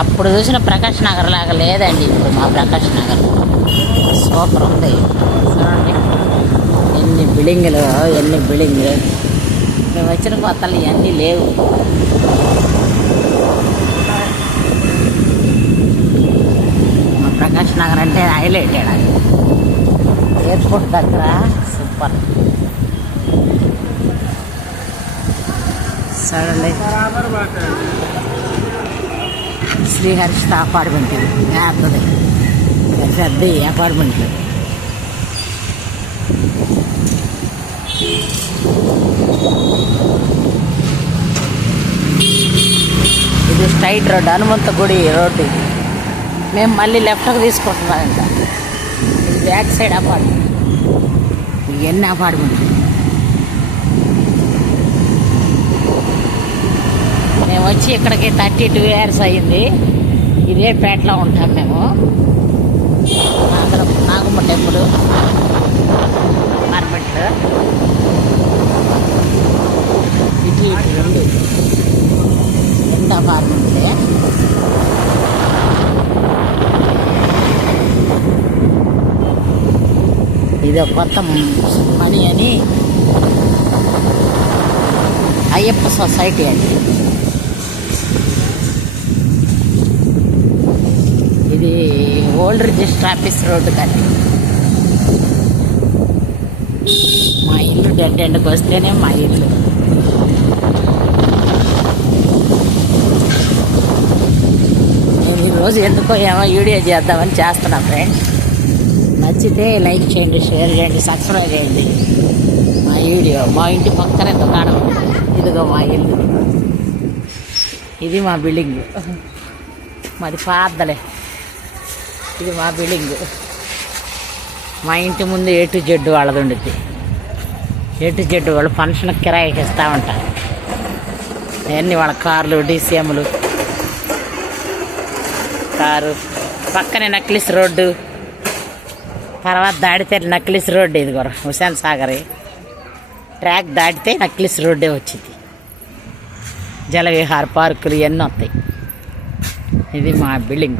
అప్పుడు చూసిన ప్రకాష్ నగర్ లాగా లేదండి ఇప్పుడు మా ప్రకాష్ నగర్. సూపర్ ఉంది. చూడండి. ఎన్ని బిల్డింగ్లు ఎన్ని బిల్డింగ్లు. మేము వచ్చిన కొత్తలు ఇవన్నీ లేవు. మా ప్రకాష్ నగర్ అంటే హైలైట్ అది ఎయిర్పోర్ట్ దగ్గర సూపర్. సడన్లీ శ్రీహర్షిత అపార్ట్మెంట్ పెద్దది పెద్ద అపార్ట్మెంట్. ఇది స్ట్రైట్ రోడ్ హనుమంత గుడి రోడ్డు ఇది. మేము మళ్ళీ లెఫ్ట్కి తీసుకుంటున్నామంట ఇది బ్యాక్ సైడ్ అపార్ట్మెంట్. ఇవన్నీ అపార్ట్మెంట్లు. వచ్చి ఇక్కడికి థర్టీ టూ ఇయర్స్ అయ్యింది. ఇదే పేటలో ఉంటాం మేము. నాగరం నాగమ్మ టెంపుల్ అపార్ట్మెంట్ ఇటు ఇటు రెండు. రెండు అపార్ట్మెంట్లే ఇది ఒక కొత్త మనీ అని అయ్యప్ప సొసైటీ అని ఓల్డ్ రిజిస్టర్ ఆఫీస్ రోడ్డు కానీ. మా ఇల్లు డెడ్ ఎండ్కి వస్తేనే మా ఇల్లు. మేము ఈరోజు ఎందుకో ఏమో వీడియో చేద్దామని చేస్తున్నాం ఫ్రెండ్స్ నచ్చితే లైక్ చేయండి షేర్ చేయండి సబ్స్క్రైబ్ చేయండి. మా వీడియో మా ఇంటి పక్కనే దుకాణం ఉంది. ఇదిగో మా ఇల్లు. ఇది మా బిల్డింగ్. మాది పాతలే. ఇది మా బిల్డింగ్. మా ఇంటి ముందు ఏటు జెడ్డు జెడ్ వాళ్ళది ఉండిద్ది. ఏటు జెడ్ వాళ్ళు ఫంక్షన్ కిరాయికి ఇస్తూ ఉంటారు. అవన్నీ వాళ్ళ కార్లు డీసీఎంలు కారు. పక్కనే నక్లిస్ రోడ్డు. తర్వాత దాటితే నక్లిస్ రోడ్డు ఇది కూడా హుసేన్ సాగర్. ట్రాక్ దాటితే నక్లిస్ రోడ్డే వచ్చింది. జలవిహార్ పార్కులు ఇవన్నీ వస్తాయి. ఇది మా బిల్డింగ్.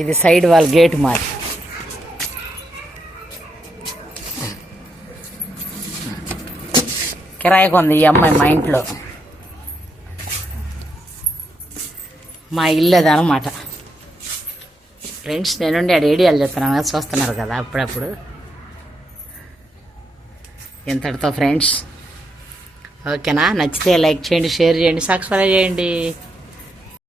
ఇది సైడ్ వాళ్ళ గేట్ మాది. కిరాయికి ఉంది ఈ అమ్మాయి మా ఇంట్లో. మా ఇల్లు అదనమాట ఫ్రెండ్స్ నేనుండి ఆడ ఏడియాలు చెప్తున్నాను కదా చూస్తున్నారు కదా అప్పుడప్పుడు. ఇంతటితో ఫ్రెండ్స్. ఓకేనా? నచ్చితే లైక్ చేయండి షేర్ చేయండి సబ్స్క్రైబ్ చేయండి.